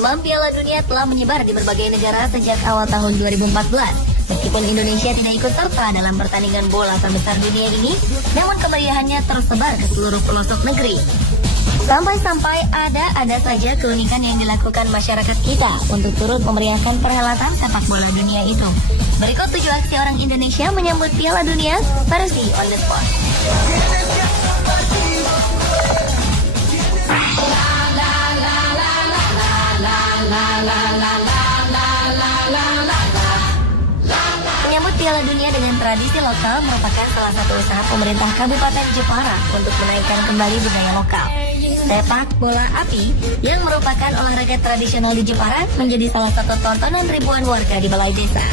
Demam Piala Dunia telah menyebar di berbagai negara sejak awal tahun 2014. Meskipun Indonesia tidak ikut serta dalam pertandingan bola terbesar dunia ini, namun kemeriahannya tersebar ke seluruh pelosok negeri. Sampai-sampai ada saja keunikan yang dilakukan masyarakat kita untuk turut memeriahkan perhelatan sepak bola dunia itu. Berikut 7 aksi orang Indonesia menyambut Piala Dunia versi on the spot. Menyambut Piala Dunia dengan tradisi lokal merupakan salah satu usaha pemerintah Kabupaten Jepara untuk menaikkan kembali budaya lokal. Sepak bola api yang merupakan olahraga tradisional di Jepara menjadi salah satu tontonan ribuan warga di balai desa.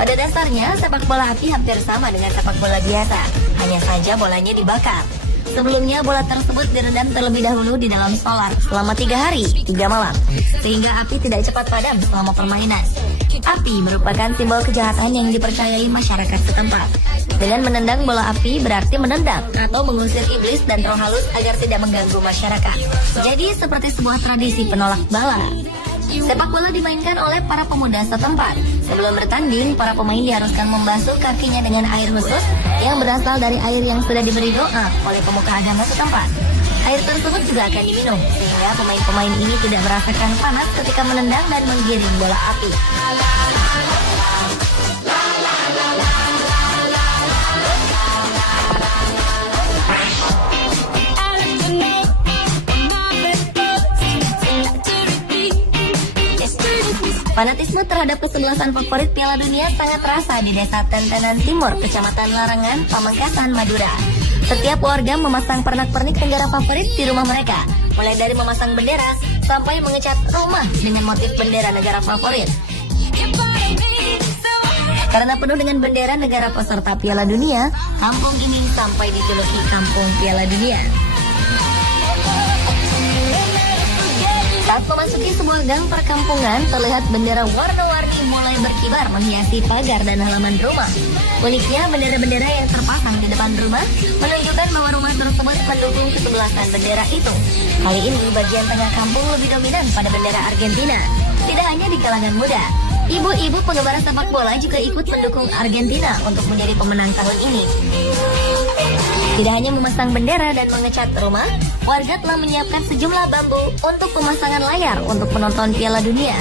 Pada dasarnya, sepak bola api hampir sama dengan sepak bola biasa, hanya saja bolanya dibakar. Sebelumnya, bola tersebut direndam terlebih dahulu di dalam solar selama 3 hari, 3 malam, sehingga api tidak cepat padam selama permainan. Api merupakan simbol kejahatan yang dipercayai masyarakat setempat. Dengan menendang bola api berarti menendang atau mengusir iblis dan roh halus agar tidak mengganggu masyarakat. Jadi seperti sebuah tradisi penolak bala. Sepak bola dimainkan oleh para pemuda setempat. Sebelum bertanding, para pemain diharuskan membasuh kakinya dengan air khusus yang berasal dari air yang sudah diberi doa oleh pemuka agama setempat. Air tersebut juga akan diminum, sehingga pemain-pemain ini tidak merasakan panas ketika menendang dan menggiring bola api. Fanatisme terhadap kesebelasan favorit Piala Dunia sangat terasa di Desa Tentenan Timur, Kecamatan Larangan, Pamekasan, Madura. Setiap warga memasang pernak-pernik negara favorit di rumah mereka, mulai dari memasang bendera sampai mengecat rumah dengan motif bendera negara favorit. Karena penuh dengan bendera negara peserta Piala Dunia, kampung ini sampai dijuluki Kampung Piala Dunia. Saat memasuki sebuah gang perkampungan, terlihat bendera warna-warni mulai berkibar menghiasi pagar dan halaman rumah. Uniknya, bendera-bendera yang terpasang di depan rumah menunjukkan bahwa rumah tersebut mendukung kesebelasan bendera itu. Kali ini, bagian tengah kampung lebih dominan pada bendera Argentina. Tidak hanya di kalangan muda, ibu-ibu penggemar sepak bola juga ikut mendukung Argentina untuk menjadi pemenang tahun ini. Tidak hanya memasang bendera dan mengecat rumah, warga telah menyiapkan sejumlah bambu untuk pemasangan layar untuk menonton Piala Dunia.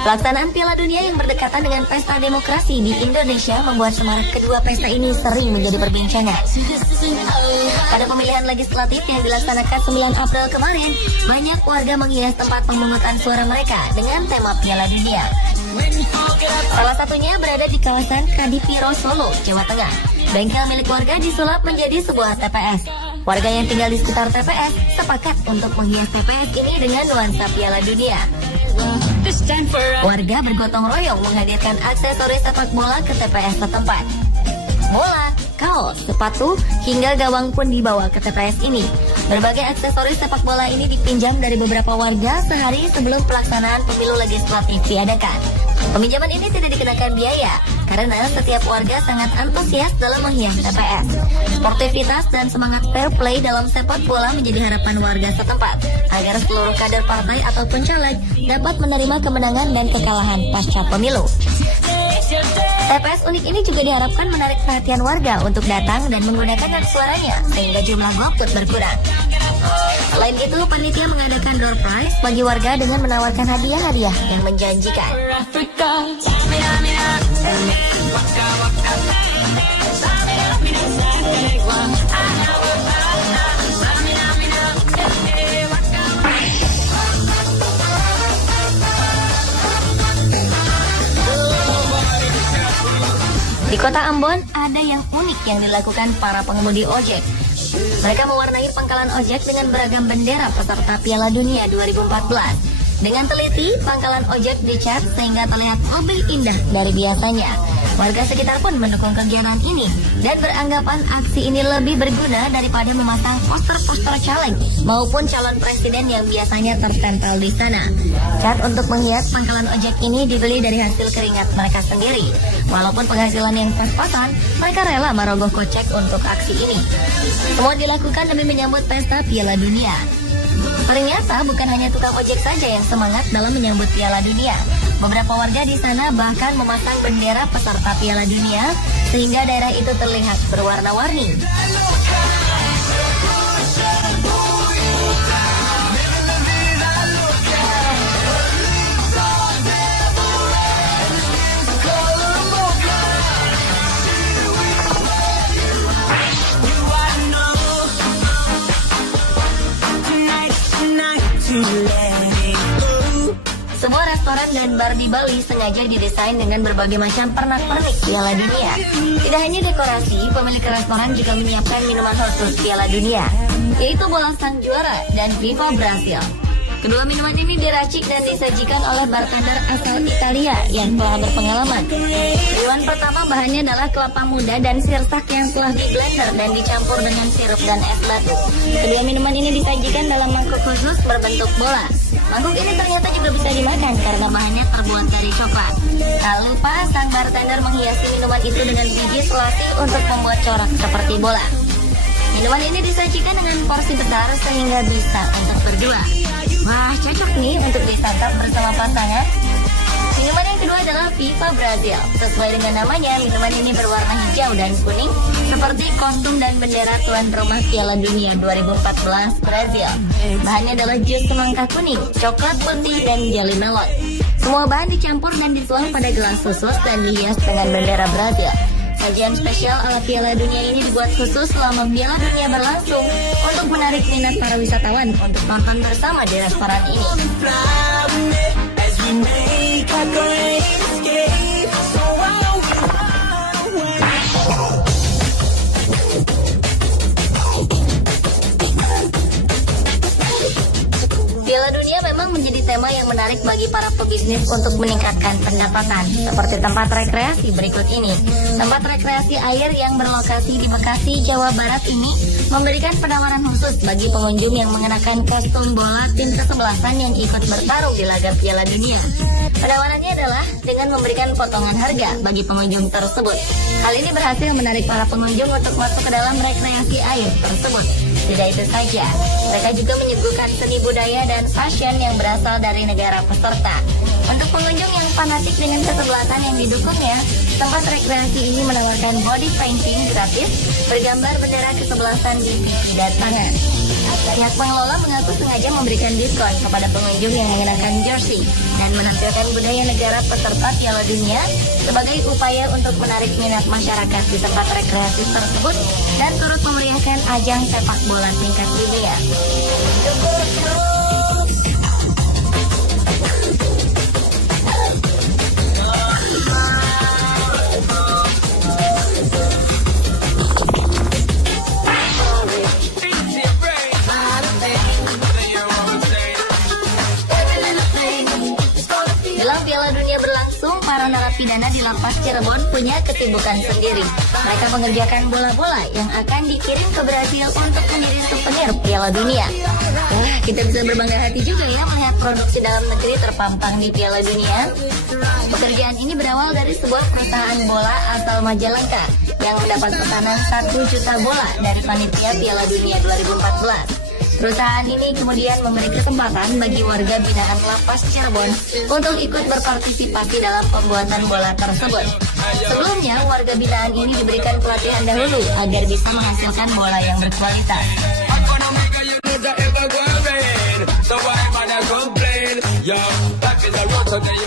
Pelaksanaan Piala Dunia yang berdekatan dengan pesta demokrasi di Indonesia membuat semarak kedua pesta ini sering menjadi perbincangan. Pada pemilihan legislatif yang dilaksanakan 9 April kemarin, banyak warga menghias tempat pemungutan suara mereka dengan tema Piala Dunia. Salah satunya berada di kawasan Kadipiro, Solo, Jawa Tengah. Bengkel milik warga disulap menjadi sebuah TPS. Warga yang tinggal di sekitar TPS sepakat untuk menghias TPS ini dengan nuansa Piala Dunia. Warga bergotong royong menghadirkan aksesoris sepak bola ke TPS setempat. Bola, kaos, sepatu, hingga gawang pun dibawa ke TPS ini. Berbagai aksesoris sepak bola ini dipinjam dari beberapa warga sehari sebelum pelaksanaan pemilu legislatif diadakan. Peminjaman ini tidak dikenakan biaya karena setiap warga sangat antusias dalam menghias TPS. Sportivitas dan semangat fair play dalam sepak bola menjadi harapan warga setempat agar seluruh kader partai ataupun caleg dapat menerima kemenangan dan kekalahan pasca pemilu. TPS unik ini juga diharapkan menarik perhatian warga untuk datang dan menggunakan hak suaranya sehingga jumlah golput berkurang. Selain itu, panitia mengadakan door prize bagi warga dengan menawarkan hadiah-hadiah yang menjanjikan. Di kota Ambon, ada yang unik yang dilakukan para pengemudi ojek. Mereka mewarnai pangkalan ojek dengan beragam bendera peserta Piala Dunia 2014. Dengan teliti, pangkalan ojek dicat sehingga terlihat lebih indah dari biasanya. Warga sekitar pun mendukung kegiatan ini dan beranggapan aksi ini lebih berguna daripada memasang poster-poster caleg maupun calon presiden yang biasanya tertempel di sana. Cat untuk menghias pangkalan ojek ini dibeli dari hasil keringat mereka sendiri. Walaupun penghasilan yang pas-pasan, mereka rela merogoh kocek untuk aksi ini. Semua dilakukan demi menyambut pesta Piala Dunia. Ternyata bukan hanya tukang ojek saja yang semangat dalam menyambut Piala Dunia. Beberapa warga di sana bahkan memasang bendera peserta Piala Dunia sehingga daerah itu terlihat berwarna-warni. Sebuah restoran dan bar di Bali sengaja didesain dengan berbagai macam pernak-pernik Piala Dunia. Tidak hanya dekorasi, pemilik restoran juga menyiapkan minuman khusus Piala Dunia, yaitu bola sang juara dan FIFA Brasil. Kedua minuman ini diracik dan disajikan oleh bartender asal Italia yang telah berpengalaman. Minuman pertama bahannya adalah kelapa muda dan sirsak yang telah di-blender dan dicampur dengan sirup dan es batu. Kedua minuman ini disajikan dalam mangkuk khusus berbentuk bola. Mangkuk ini ternyata juga bisa dimakan karena bahannya terbuat dari coklat. Tak lupa, sang bartender menghiasi minuman itu dengan biji selasi untuk membuat corak seperti bola. Minuman ini disajikan dengan porsi besar sehingga bisa untuk berdua. Wah, cocok nih untuk disantap bersama pasangan. Minuman yang kedua adalah FIFA Brasil. Sesuai dengan namanya, minuman ini berwarna hijau dan kuning seperti kostum dan bendera tuan rumah Piala Dunia 2014 Brasil. Bahannya adalah jus semangka kuning, coklat putih, dan jelly melon. Semua bahan dicampur dan dituang pada gelas khusus dan dihias dengan bendera Brasil. Sajian spesial ala Piala Dunia ini dibuat khusus selama Piala Dunia berlangsung untuk menarik minat para wisatawan untuk nonton bersama di restoran ini. Piala Dunia memang menjadi tema yang menarik bagi para pebisnis untuk meningkatkan pendapatan, seperti tempat rekreasi berikut ini. Tempat rekreasi air yang berlokasi di Bekasi, Jawa Barat ini memberikan penawaran khusus bagi pengunjung yang mengenakan kostum bola tim kesebelasan yang ikut bertarung di laga Piala Dunia. Penawarannya adalah dengan memberikan potongan harga bagi pengunjung tersebut. Hal ini berhasil menarik para pengunjung untuk masuk ke dalam rekreasi air tersebut. Tidak itu saja, mereka juga menyuguhkan seni budaya dan fashion yang berasal dari negara peserta. Untuk pengunjung yang fanatik dengan kesebelasan yang didukungnya, tempat rekreasi ini menawarkan body painting gratis bergambar bendera kesebelasan di pipi dan tangan. Pihak pengelola mengaku sengaja memberikan diskon kepada pengunjung yang mengenakan jersey dan menampilkan budaya negara peserta Piala Dunia sebagai upaya untuk menarik minat masyarakat di tempat rekreasi tersebut dan turut memeriahkan ajang sepak bola tingkat dunia. Narapidana di Lapas Cirebon punya kesibukan sendiri. Mereka mengerjakan bola-bola yang akan dikirim ke Brasil untuk menjadi souvenir Piala Dunia. Wah, kita bisa berbangga hati juga ya melihat produksi dalam negeri terpampang di Piala Dunia. Pekerjaan ini berawal dari sebuah perusahaan bola asal Majalengka yang mendapat pesanan 1 juta bola dari panitia Piala Dunia 2014. Perusahaan ini kemudian memberi kesempatan bagi warga binaan Lapas Cirebon untuk ikut berpartisipasi dalam pembuatan bola tersebut. Sebelumnya, warga binaan ini diberikan pelatihan dahulu agar bisa menghasilkan bola yang berkualitas.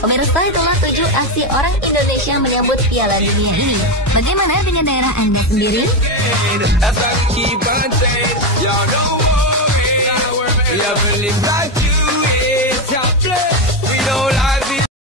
Pemirsa, itulah 7 aksi orang Indonesia menyambut Piala Dunia ini. Bagaimana dengan daerah Anda sendiri? Yeah, believe that